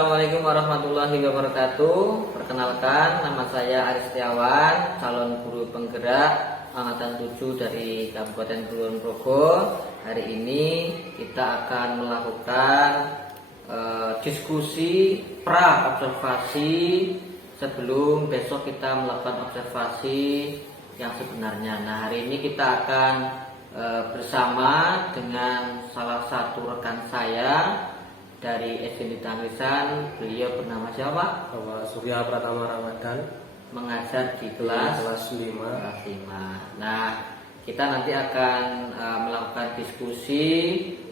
Assalamualaikum warahmatullahi wabarakatuh. Perkenalkan, nama saya Aris Setiawan, calon guru penggerak angkatan 7 dari Kabupaten Kulon Progo. Hari ini kita akan melakukan diskusi pra observasi sebelum besok kita melakukan observasi yang sebenarnya. Nah, hari ini kita akan bersama dengan salah satu rekan saya dari SD Tangisan. Beliau bernama siapa? Bapak Surya Pratama Ramadan, mengajar di kelas 5. Nah, kita nanti akan melakukan diskusi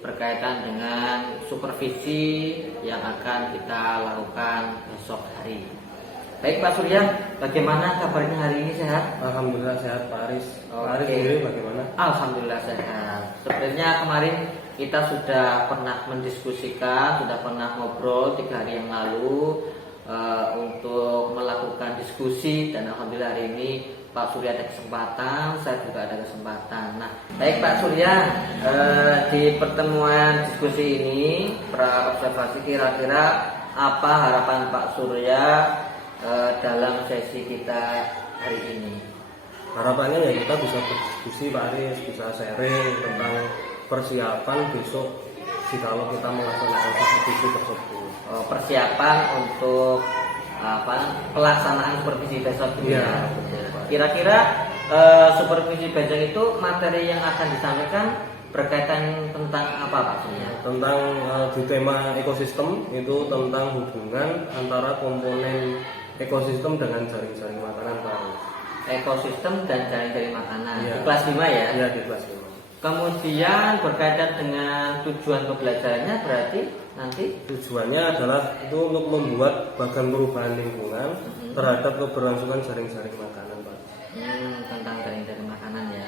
berkaitan dengan supervisi yang akan kita lakukan besok hari. Baik Pak Surya, bagaimana kabarnya hari ini, sehat? Alhamdulillah sehat Pak Aris. Pak Aris Oke. sendiri bagaimana? Alhamdulillah sehat. Sebenarnya kemarin kita sudah pernah mendiskusikan, sudah pernah ngobrol 3 hari yang lalu untuk melakukan diskusi, dan alhamdulillah hari ini Pak Surya ada kesempatan, saya juga ada kesempatan. Nah, baik Pak Surya, di pertemuan diskusi ini pra observasi, kira-kira apa harapan Pak Surya dalam sesi kita hari ini? Harapannya ya kita bisa berdiskusi Pak Aris, bisa sharing tentang persiapan besok jikalau kita melaksanakan supervisi tersebut. Persiapan untuk pelaksanaan supervisi besok ini. Iya. Kira-kira supervisi besok itu materi yang akan disampaikan berkaitan tentang apa Pak Surya? Tentang di tema ekosistem itu tentang hubungan antara komponen ekosistem dengan jaring-jaring makanan Pak Aris. Ekosistem dan jaring-jaring makanan. Iya. Di kelas 5 ya? Iya, di kelas 5. Kemudian berkaitan dengan tujuan pembelajarannya, berarti nanti Tujuannya adalah itu untuk membuat bagan perubahan lingkungan terhadap keberlangsungan jaring-jaring makanan Pak. Tentang jaring-jaring makanan ya.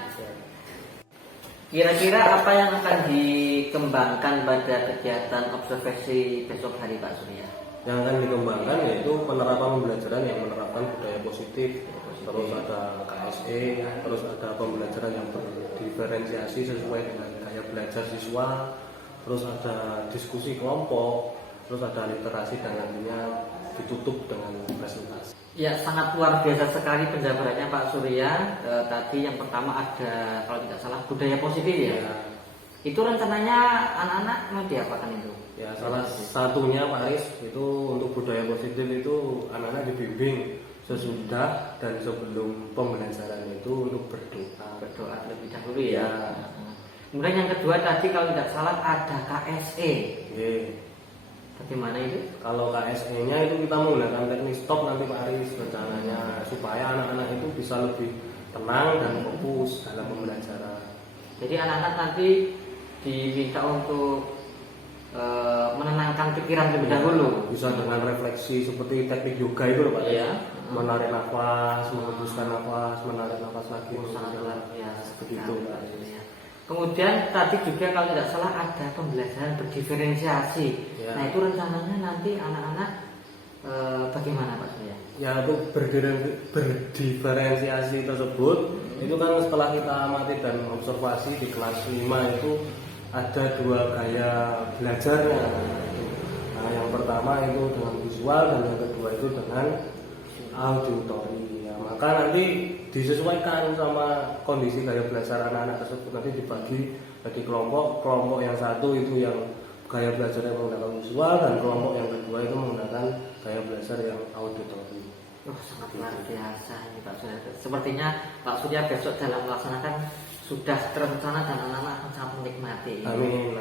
Kira-kira apa yang akan dikembangkan pada kegiatan observasi besok hari Pak Surya? Yang akan dikembangkan yaitu penerapan pembelajaran yang menerapkan budaya positif, terus ada KSE, terus ada pembelajaran yang berdiferensiasi sesuai dengan gaya belajar siswa, terus ada diskusi kelompok, terus ada literasi, dan nantinya ditutup dengan presentasi. Ya, sangat luar biasa sekali penjabarannya Pak Surya. Tadi yang pertama ada, kalau tidak salah, budaya positif ya. Itu rencananya anak-anak mau diapakan itu? Ya, salah satunya Pak Aris itu untuk budaya positif itu anak-anak dibimbing sesudah dan sebelum pembelajaran itu untuk Berdoa terlebih dahulu ya. Kemudian yang kedua tadi kalau tidak salah ada KSE. Bagaimana itu? Kalau KSE-nya itu kita menggunakan teknik stop nanti Pak Aris rencananya, supaya anak-anak itu bisa lebih tenang dan fokus dalam pembelajaran. Jadi anak-anak nanti diminta untuk menenangkan pikiran terlebih dahulu. Bisa dengan refleksi seperti teknik yoga itu loh Pak. Iya. Menarik nafas, menghembuskan nafas, menarik nafas lagi. Sangat luar biasa Begitu Pak. Kemudian tadi juga kalau tidak salah ada pembelajaran berdiferensiasi. Ya. Nah, itu rencananya nanti anak-anak bagaimana Pak Surya? Ya, untuk berdiferensiasi tersebut itu kan setelah kita amati dan observasi di kelas 5 itu ada 2 gaya belajarnya. Nah, yang pertama itu dengan visual dan yang kedua itu dengan auditori. Ya, maka nanti disesuaikan sama kondisi gaya belajar anak-anak tersebut, nanti dibagi jadi kelompok yang satu itu yang gaya belajar yang menggunakan visual, dan kelompok yang kedua itu menggunakan gaya belajar yang auditori. Sangat luar biasa ini Pak Surya. Sepertinya Pak Surya besok dalam melaksanakan sudah terencana dan anak-anak akan sangat menikmati. Amin.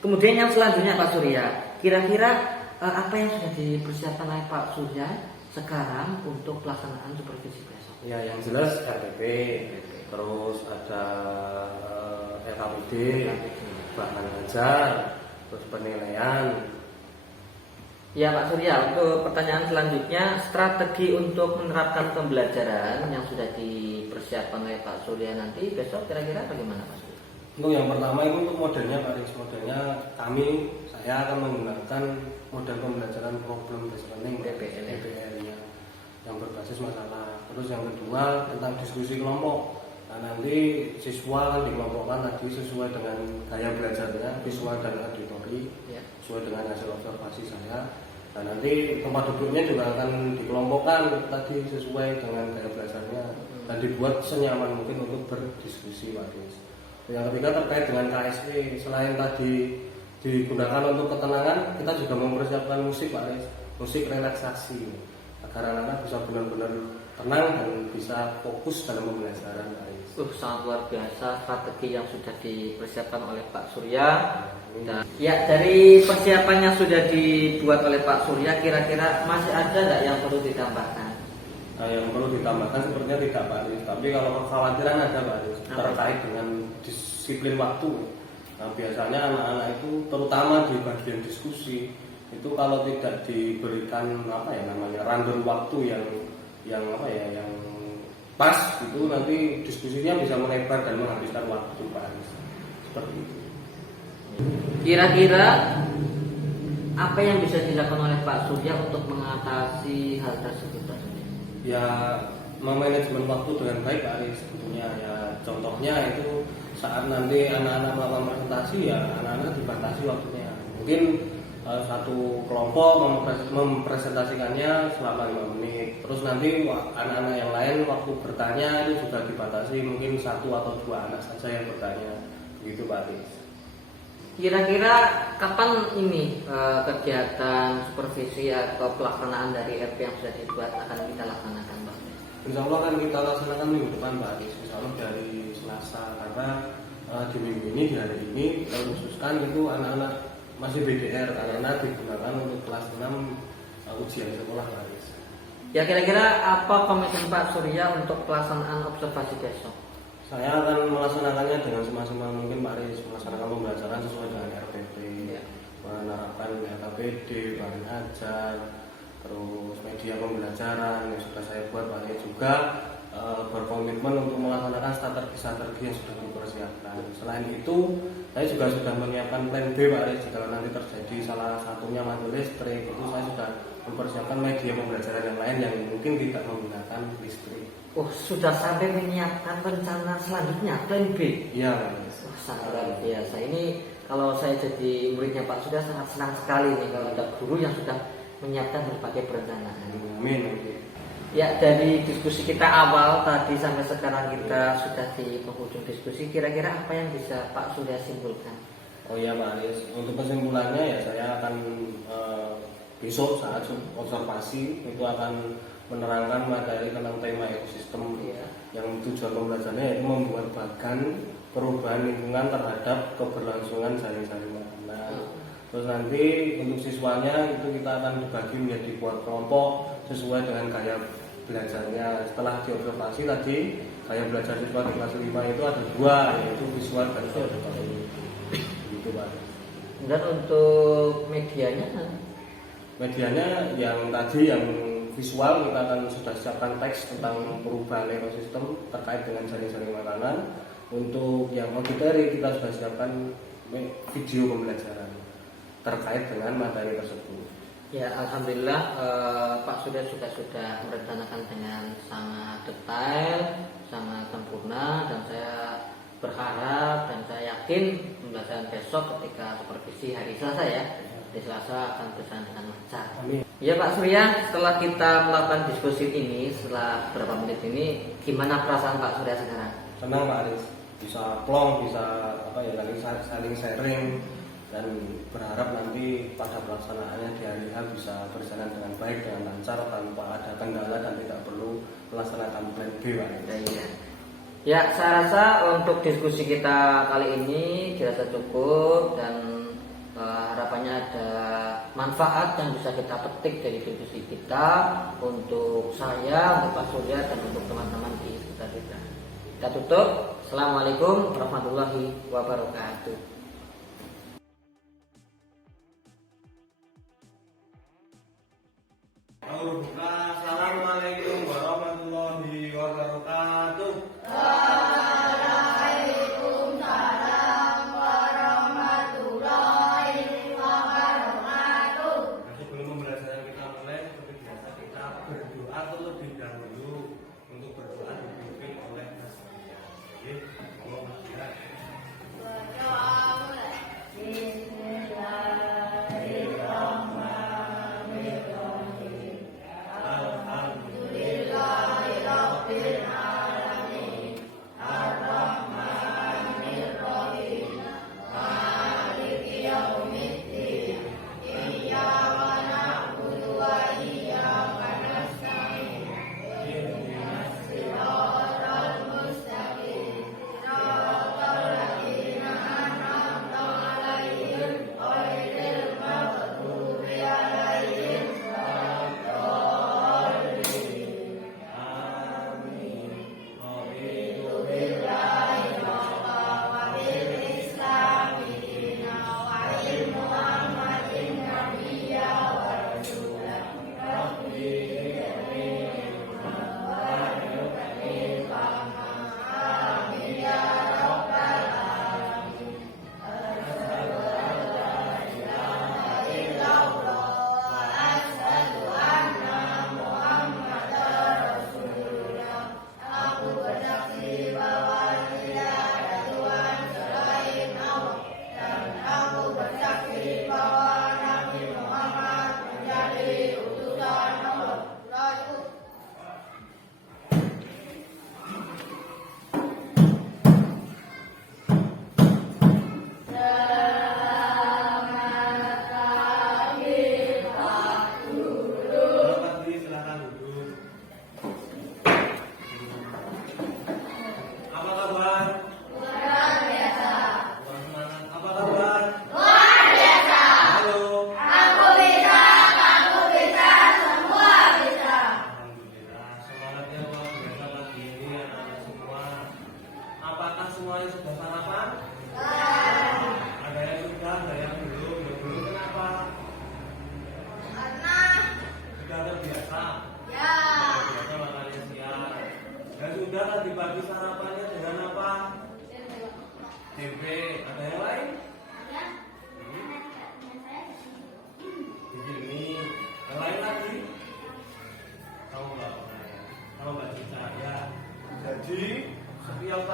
Kemudian yang selanjutnya Pak Surya, kira-kira apa yang sudah dipersiapkan oleh Pak Surya sekarang untuk pelaksanaan supervisi besok? Ya, yang jelas RPP, terus ada LKPD, bahan ajar, terus penilaian. Ya Pak Surya, untuk pertanyaan selanjutnya, strategi untuk menerapkan pembelajaran yang sudah dipersiapkan oleh Pak Surya nanti besok kira-kira bagaimana Pak Surya? Untuk yang pertama itu untuk modelnya Pak Aris, modelnya saya akan menggunakan model pembelajaran problem based learning PBL yang berbasis masalah. Terus yang kedua tentang diskusi kelompok. Nah, nanti siswa dikelompokkan tadi sesuai dengan gaya belajarnya, visual dan auditori, sesuai dengan hasil observasi saya. Dan nanti tempat duduknya juga akan dikelompokkan tadi sesuai dengan gaya belajarnya dan dibuat senyaman mungkin untuk berdiskusi Pak Dis. Yang ketiga terkait dengan KSE, selain tadi digunakan untuk ketenangan, kita juga mempersiapkan musik Pak Dis, musik relaksasi agar anak-anak bisa benar-benar tenang dan bisa fokus dalam pembelajaran Pak Dis. Sangat luar biasa strategi yang sudah dipersiapkan oleh Pak Surya. Dan, ya, dari persiapan yang sudah dibuat oleh Pak Surya, kira-kira masih ada nggak yang perlu ditambahkan? Nah, yang perlu ditambahkan sepertinya tidak Pak Dis, tapi kalau kekhawatiran ada Pak Dis terkait dengan disiplin waktu. Nah, biasanya anak-anak itu terutama di bagian diskusi itu kalau tidak diberikan rundown waktu yang pas itu nanti diskusinya bisa melebar dan menghabiskan waktu Pak Dis. Seperti itu. Kira-kira apa yang bisa dilakukan oleh Pak Surya untuk mengatasi hal tersebut? Ya, memanajemen waktu dengan baik Pak Aris tentunya ya. Contohnya itu saat nanti anak-anak melakukan presentasi ya anak-anak dibatasi waktunya. Mungkin satu kelompok mempresentasikannya selama 5 menit. Terus nanti anak-anak yang lain waktu bertanya itu juga dibatasi mungkin 1 atau 2 anak saja yang bertanya. Begitu Pak Aris. Kira-kira kapan ini kegiatan supervisi atau pelaksanaan dari RP yang sudah dibuat akan kita laksanakan, Pak? Insya Allah akan kita laksanakan minggu depan, Pak Adis. Insya Allah dari Selasa, karena di minggu ini, di hari ini kita khususkan itu anak-anak masih BDR, anak-anak digunakan untuk kelas 6 ujian sekolah, Pak Adis. Ya, kira-kira apa komitmen Pak Surya untuk pelaksanaan observasi besok? Saya akan melaksanakannya dengan semaksimal mungkin Pak Aris, melaksanakan pembelajaran sesuai dengan RPP, menerapkan LKPD, bahan ajar, terus media pembelajaran yang sudah saya buat. Pak Aris juga berkomitmen untuk melaksanakan strategi-strategi yang sudah dipersiapkan. Selain itu, saya juga sudah menyiapkan plan B Pak Aris, jika nanti terjadi salah satunya mati listrik, itu saya sudah mempersiapkan media pembelajaran yang lain yang mungkin tidak menggunakan listrik. Sudah sampai menyiapkan rencana selanjutnya, plan B? Iya, Pak Aris. Sangat luar biasa. Ini kalau saya jadi muridnya Pak Surya sangat senang sekali nih kalau ada guru yang sudah menyiapkan berbagai perencanaan. Amin. Ya, dari diskusi kita awal tadi sampai sekarang kita sudah di penghujung diskusi. Kira-kira apa yang bisa Pak Surya simpulkan? Oh iya Pak Aris, untuk kesimpulannya ya saya akan besok saat observasi itu akan menerangkan materi tentang tema ekosistem yang tujuan pembelajarannya yaitu membuat bagan perubahan lingkungan terhadap keberlangsungan jaring-jaring makanan. Terus nanti untuk siswanya itu kita akan dibagi menjadi buat kelompok sesuai dengan gaya belajarnya. Setelah diobservasi tadi gaya belajar siswa di kelas 5 itu ada 2, yaitu visual dan auditory. Gitu Pak. Dan untuk medianya? Medianya yang tadi yang visual kita akan sudah siapkan teks tentang perubahan ekosistem terkait dengan jaring-jaring makanan. Untuk yang auditory kita sudah siapkan video pembelajaran terkait dengan materi tersebut. Ya, alhamdulillah Pak Surya juga sudah merencanakan dengan sangat detail, sangat sempurna, dan saya berharap dan saya yakin pembelajaran besok ketika supervisi hari Selasa ya, di Selasa akan berjalan dengan lancar. Amin. Ya Pak Surya, setelah kita melakukan diskusi ini, setelah beberapa menit ini, gimana perasaan Pak Surya sekarang? Senang Pak Aris, bisa plong, bisa saling sharing, dan berharap nanti pada pelaksanaannya di hari H bisa berjalan dengan baik, dengan lancar, tanpa ada kendala dan tidak perlu melaksanakan plan B Pak Aris. Ya, saya rasa untuk diskusi kita kali ini dirasa cukup, dan harapannya ada manfaat yang bisa kita petik dari diskusi kita untuk saya, untuk Pak Surya, dan untuk teman-teman di sekitar kita. Kita tutup. Assalamualaikum warahmatullahi wabarakatuh. Assalamualaikum warahmatullahi wabarakatuh. Sebelum pembelajaran kita mulai, seperti biasa kita berdoa terlebih dahulu. Untuk berdoa dipimpin oleh Mas Surya. Oke, Allahumma sholli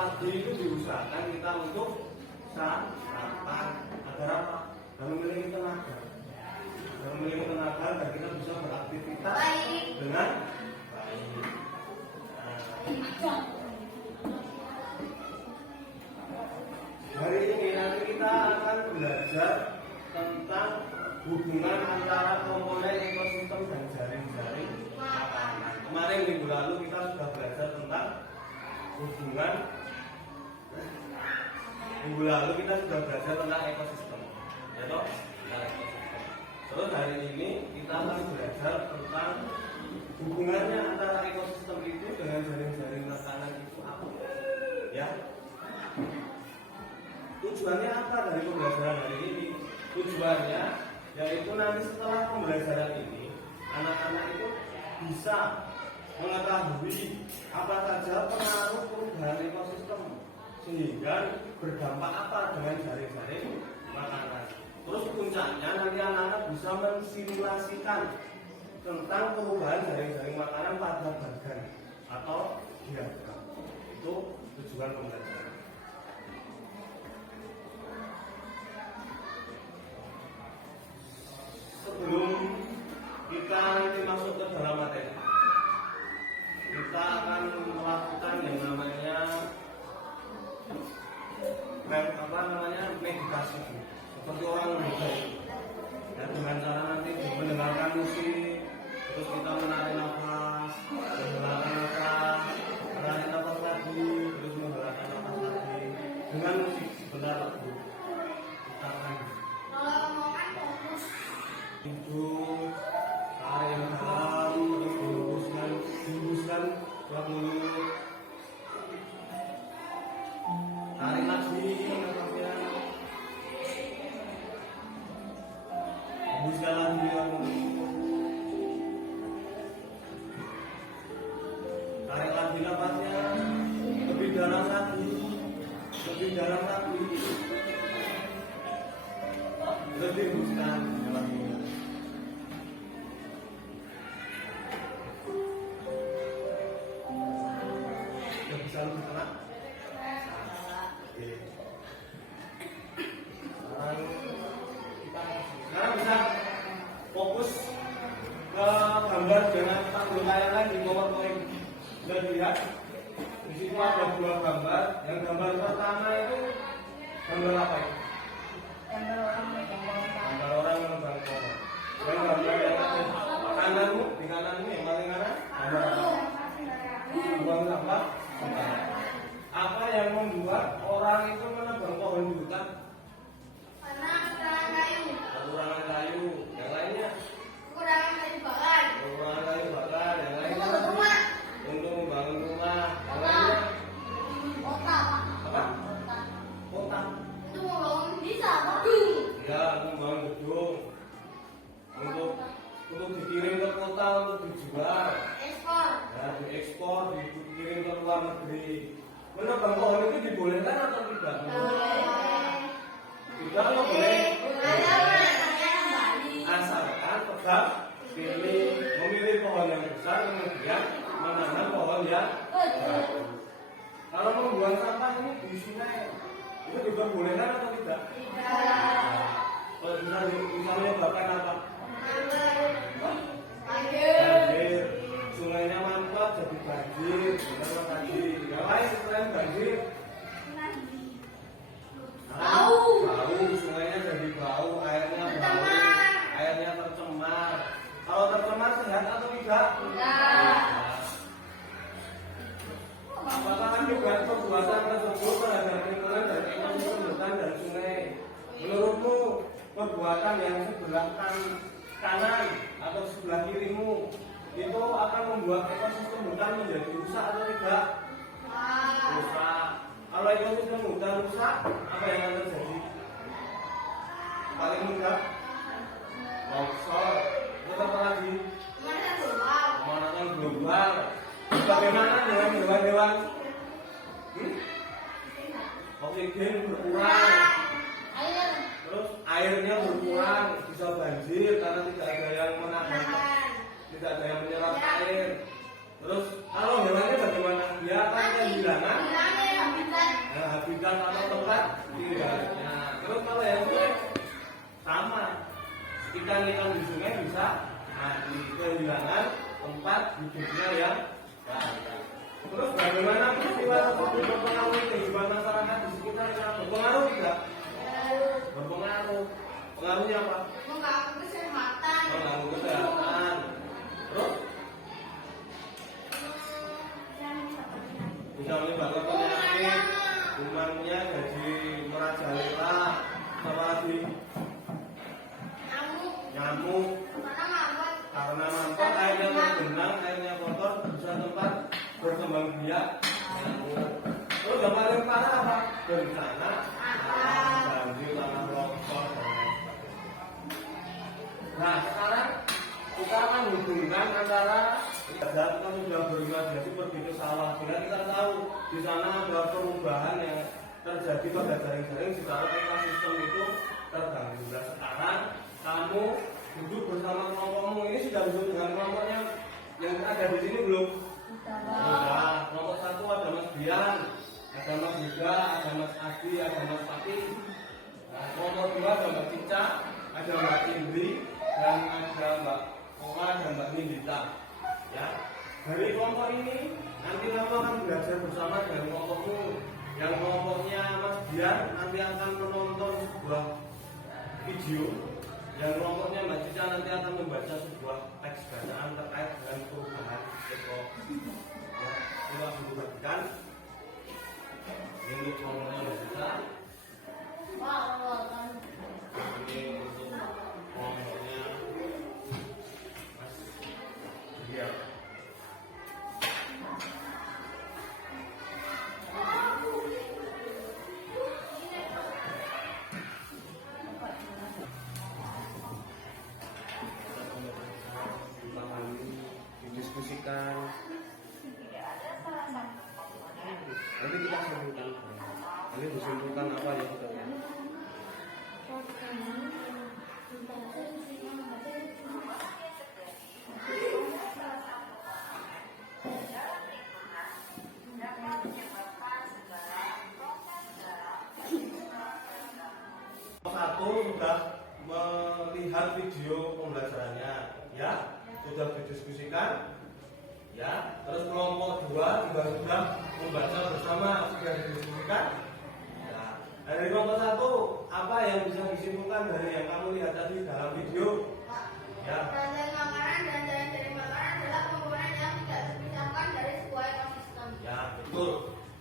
lagi itu diusahakan kita untuk sarapan agar apa? Dan memiliki tenaga. Dan memiliki tenaga agar kita bisa beraktivitas dengan baik. Hari ini nanti kita akan belajar tentang hubungan antara komponen ekosistem dan jaring-jaring makanan. Kemarin minggu lalu kita sudah belajar tentang hubungan. Minggu lalu kita sudah belajar tentang ekosistem, ya toh? Tentang ekosistem. Terus hari ini kita akan belajar tentang hubungannya antara ekosistem itu dengan jaring-jaring makanan itu apa? Ya. Tujuannya apa dari pembelajaran hari ini? Tujuannya yaitu nanti setelah pembelajaran ini anak-anak itu bisa mengetahui apa saja pengaruh perubahan ekosistem sehingga berdampak apa dengan jaring-jaring makanan. Terus puncaknya nanti anak-anak bisa mensimulasikan tentang perubahan jaring-jaring makanan pada bagan atau diagram. Itu tujuan pembelajaran. Sebelum kita nanti masuk ke dalam materi, kita akan melakukan yang namanya meditasi, seperti orang meditasi. Ya, dengan cara nanti mendengarkan musik, terus kita menarik nafas, menghalakan nafas, menarik nafas lagi, terus menghalakan nafas lagi dengan musik sebentar lagu. Kita akan hidung, tarik yang dalam, terus hembuskan keluar mulut, tarik lagi nafasnya, hembuskan lagi keluar mulut, tarik lagi nafasnya, lebih dalam lagi, lebih dalam lagi, lebih hembuskan dalam mulut. Bisa lebih tenang. Oke. Sekarang bisa fokus ke gambar dengan panggul layanan di PowerPoint. Sudah dilihat. Di situ ada dua gambar. Yang gambar pertama itu gambar apa itu? Gambar orang menebang pohon. Dan gambar yang ada kananmu, di kananmu yang paling kanan, gambar apa? Buang sampah. Apa yang membuat orang itu menebang pohon di hutan? Karena kekurangan kayu. Kekurangan kayu. Yang lainnya? Kekurangan kayu bakar. Kekurangan kayu bakar. Yang lainnya? Untuk rumah. Untuk membangun rumah. Yang lainnya? Kota. Apa? Kota. Kota. Untuk membangun desa, gedung. Ya, membangun gedung. Untuk dikirim ke kota untuk dijual. Ekspor. Ya, diekspor, dikirim ke luar negeri. Menebang pohon itu dibolehkan atau tidak? Tidak atau boleh? Asalkan tetap memilih pohon yang besar, kemudian menanam pohon yang baru. Kalau membuang sampah ini di sungai, itu juga bolehkan atau tidak? Kalau misalnya bahkan apa? Banjir, sungainya mantap jadi banjir, benar tadi. Yang lain selain banjir, bau, sungainya jadi bau, airnya bau, airnya tercemar. Kalau tercemar sehat atau tidak? Tidak. Apakah akibat perbuatan tersebut terhadap lingkungan dan ekosistem hutan dan sungai? Menurutmu perbuatan yang sebelah kanan atau sebelah kirimu itu akan membuat ekosistem hutan menjadi rusak atau tidak? Rusak. Kalau ekosistem hutan rusak, apa yang akan terjadi? Paling mudah longsor. Terus apa lagi? Pemanasan global. Bagaimana dengan hewan-hewan? Oksigen berkurang. Terus airnya berkurang, bisa banjir karena tidak ada yang menahan, tidak ada yang menyerap air. Terus kalau hewannya bagaimana? Dia akan kehilangan kehilangan tempat hidupnya yang baik. Terus bagaimana peristiwa tersebut mempengaruhi kehidupan masyarakat di sekitarnya? Berpengaruh tidak? Berpengaruh. Pengaruhnya apa? Mengganggu kesehatan. Mengganggu kesehatan. Terus bisa menyebabkan penyakit, kumannya jadi merajalela, apa lagi? Nyamuk. Karena mampet airnya menggenang, airnya kotor, bisa tempat berkembang biak nyamuk. Terus yang paling parah apa? Bencana alam, banjir, tanah longsor dan lain sebagainya. Nah sekarang kita akan hubungkan antara saat kita sudah berimajinasi pergi ke sawah, sehingga kita tahu di sana ada perubahan yang terjadi pada jaring-jaring secara ekosistem itu terganggu. Nah sekarang kamu duduk bersama kelompokmu ini sudah disebut dengan kelompoknya yang ada di sini belum? Sudah. Kelompok satu ada Mas Dian, ada Mas Yuda, ada Mas Adi, ada Mas Pati. Nah, kelompok dua ada Mbak Cica, ada Mbak Indri, dan ada Mbak Oka dan Mbak Nindita. Ya, dari kelompok ini nanti kamu akan belajar bersama dengan kelompokmu. Yang kelompoknya Mas Dian nanti akan menonton sebuah video. Yang kelompoknya Mbak Cica nanti akan membaca sebuah teks bacaan terkait dengan perubahan ekosistem. Ya, itu akan dibagikan. Ini untuk kelompoknya Mbak Cica. Ini untuk kelompoknya Mas Dian. Didiskusikan. Nanti kita simpulkan. Nanti disimpulkan apa yang kita lihat. Satu sudah melihat video pembelajarannya, ya, sudah didiskusikan, ya. Terus kelompok dua juga sudah membaca bersama, sudah didiskusikan. Ya. Dari kelompok satu, apa yang bisa disimpulkan dari yang kamu lihat tadi dalam video? Ya. Rantai makanan dan jaring-jaring makanan adalah komponen yang tidak terpisahkan dari sebuah ekosistem. Ya, betul.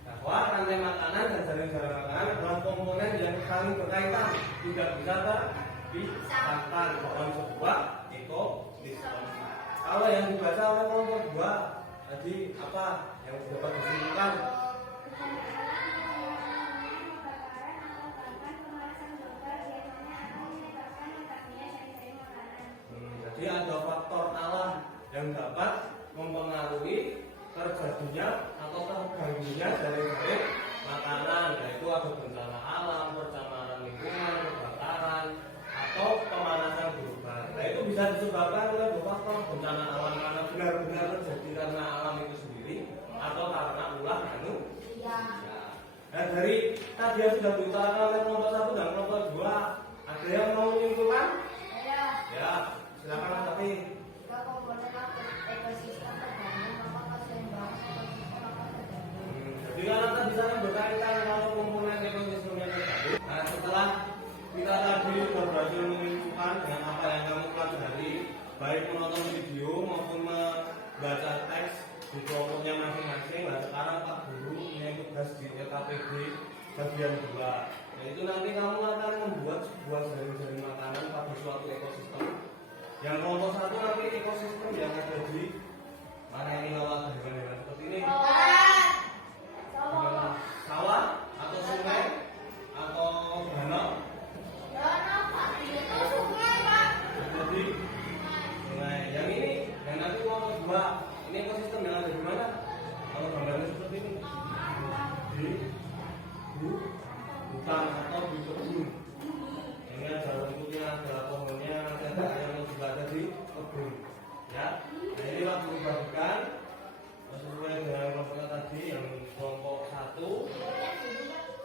Bahwa rantai makanan dan jaring-jaring makanan adalah komponen yang saling berkaitan, tidak bisa terpisahkan dalam sebuah ekosistem. Kalau yang dibaca oleh kelompok dua tadi apa yang dapat disimpulkan? Jadi ada faktor alam yang dapat mempengaruhi terjadinya atau terganggunya jaring-jaring makanan, yaitu ada bencana alam, pencemaran lingkungan, kebakaran, atau pemanasan global. Nah itu bisa disebabkan oleh dua faktor, bencana alam karena benar-benar terjadi karena alam itu sendiri, atau karena ulah manusia. Nah dari tadi yang sudah diutarakan oleh kelompok satu dan kelompok dua, ada yang mau menyimpulkan? Ya, silakan Mas Tapi. Jika komponen ekosistem terganggu, maka keseimbangan ekosistem akan terganggu. Jadi kalau tadi sana berkaitan kalau komponen ekosistemnya terganggu. Nah setelah kita tadi sudah berhasil menunjukkan dengan apa yang kamu pelajari, baik menonton video maupun membaca teks di kelompoknya masing-masing. Nah sekarang Pak Guru punya tugas di LKPD bagian 2. Nah itu nanti kamu akan membuat sebuah jaring-jaring makanan pada suatu ekosistem. Yang kelompok satu nanti ekosistem yang ada di mana ini lewat hewan-hewan seperti ini. Gimana? Sawah atau sungai atau danau? Jadi sungai. Yang ini yang nanti kelompok 2 ini ekosistem yang ada di mana? Kalau gambarnya seperti ini di hutan atau di kebun. Ini ada rumputnya, ada pohonnya, ada ayam juga ada di kebun. Ya, nah ini waktu dibagikan sesuai dengan kelompoknya tadi yang kelompok 1,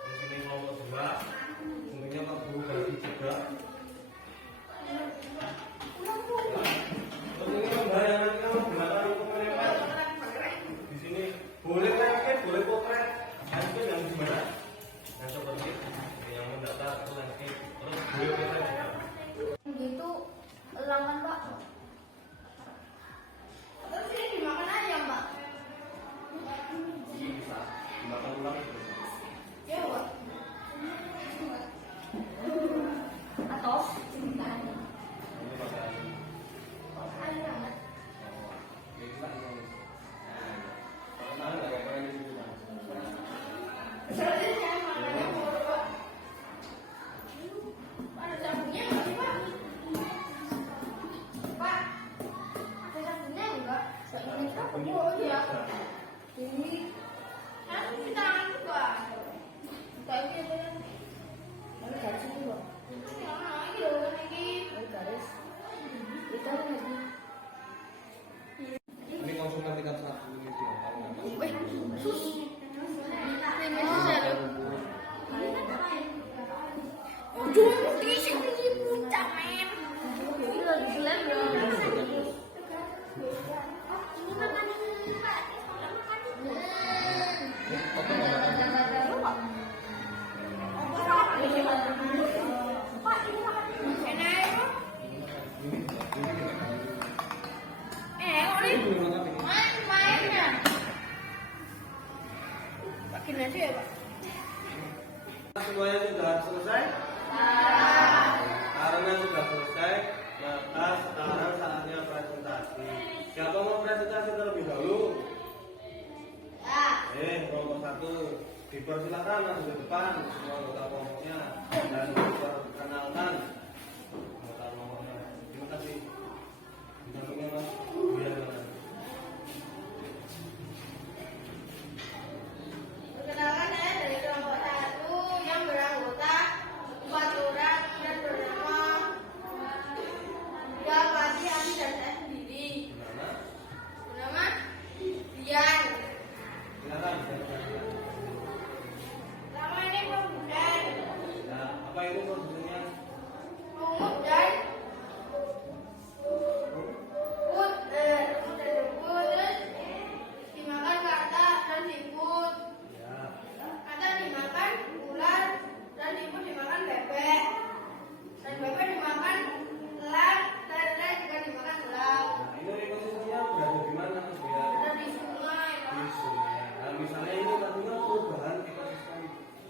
di sini kelompok 2. Tentunya Pak Guru bagi juga. Nah, untuk ini membayar Ini kan tangan juga. Tapi apa ya? Ini garis itu loh. Iya, ini. Ini garis. Itu lagi. Ini konsumen tingkat 1 ini dia tahu nggak? Sus. Cuma di sini puncak men. Ini lagi gelap ya. Semuanya sudah selesai? Karena sudah selesai, maka sekarang saatnya presentasi. Siapa mau presentasi terlebih dahulu? Kelompok 1 dipersilakan masuk ke depan semua anggota kelompoknya dan diperkenalkan anggota kelompoknya. Terima kasih. Didampingi Mas Biar mana? Perkenalkan saya dari kelompok 1 yang beranggota 4 orang dan bernama Dia, Pati, Ani, dan saya sendiri. Bernama Dian. Silakan. Nama ini produsen. Nah, apa itu produsennya? Lumut dan rumput, terus dimakan kata dan siput. Ya. Kata dimakan ular dan siput dimakan bebek. Dan bebek dimakan elang dan elang juga dimakan elang. Nah, ini ekosistemnya berada di mana Mas Biar? Ada di sungai, Pak. Di sungai. Nah, misalnya ini tadinya perubahan ekosistem.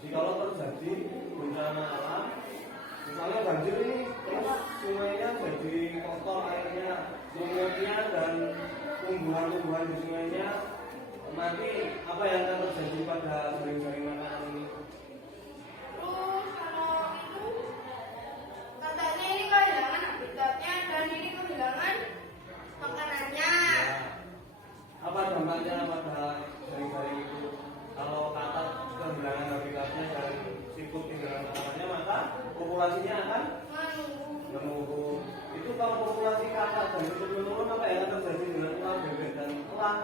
Jikalau terjadi bencana alam, misalnya banjir ini, terus sungainya jadi kotor airnya, sungainya dan tumbuhan-tumbuhan di sungainya mati. Apa yang akan terjadi pada jaring-jaring makanan ini? Terus kalau itu katanya ini kehilangan habitatnya dan ini kehilangan makanannya. Apa dampaknya pada jaring-jaring itu? Kalau kata kehilangan habitatnya dan siput kehilangan makanannya, maka populasinya akan menurun. Itu kalau populasi kata dan siput menurun, apa yang akan terjadi dengan ular, bebek dan elang?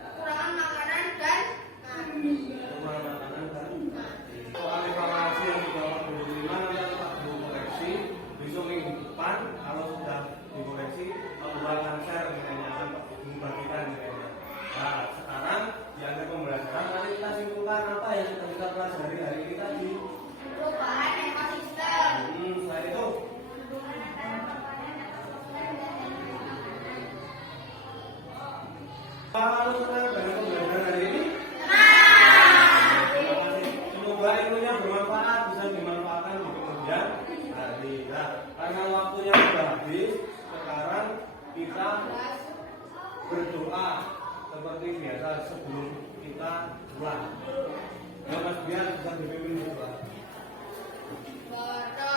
Kekurangan makanan dan Kekurangan makanan dan soal evaluasi yang di bawah 25 nanti kita belum koreksi. Besok minggu depan kalau sudah dikoreksi, akan share nilainya, akan membagikan nilainya. Nah, sekarang di akhir pembelajaran mari kita simpulkan apa yang sudah kita pelajari hari ini tadi. perubahan ekosistem. Setelah itu kalau senang dengan pembelajaran hari ini? Terima kasih. Semoga ilmunya bermanfaat, bisa dimanfaatkan di kemudian hari. Nah, karena waktunya sudah habis, sekarang kita berdoa seperti biasa sebelum kita pulang. Ya Mas Biar bisa dipimpin berdoa. Berdoa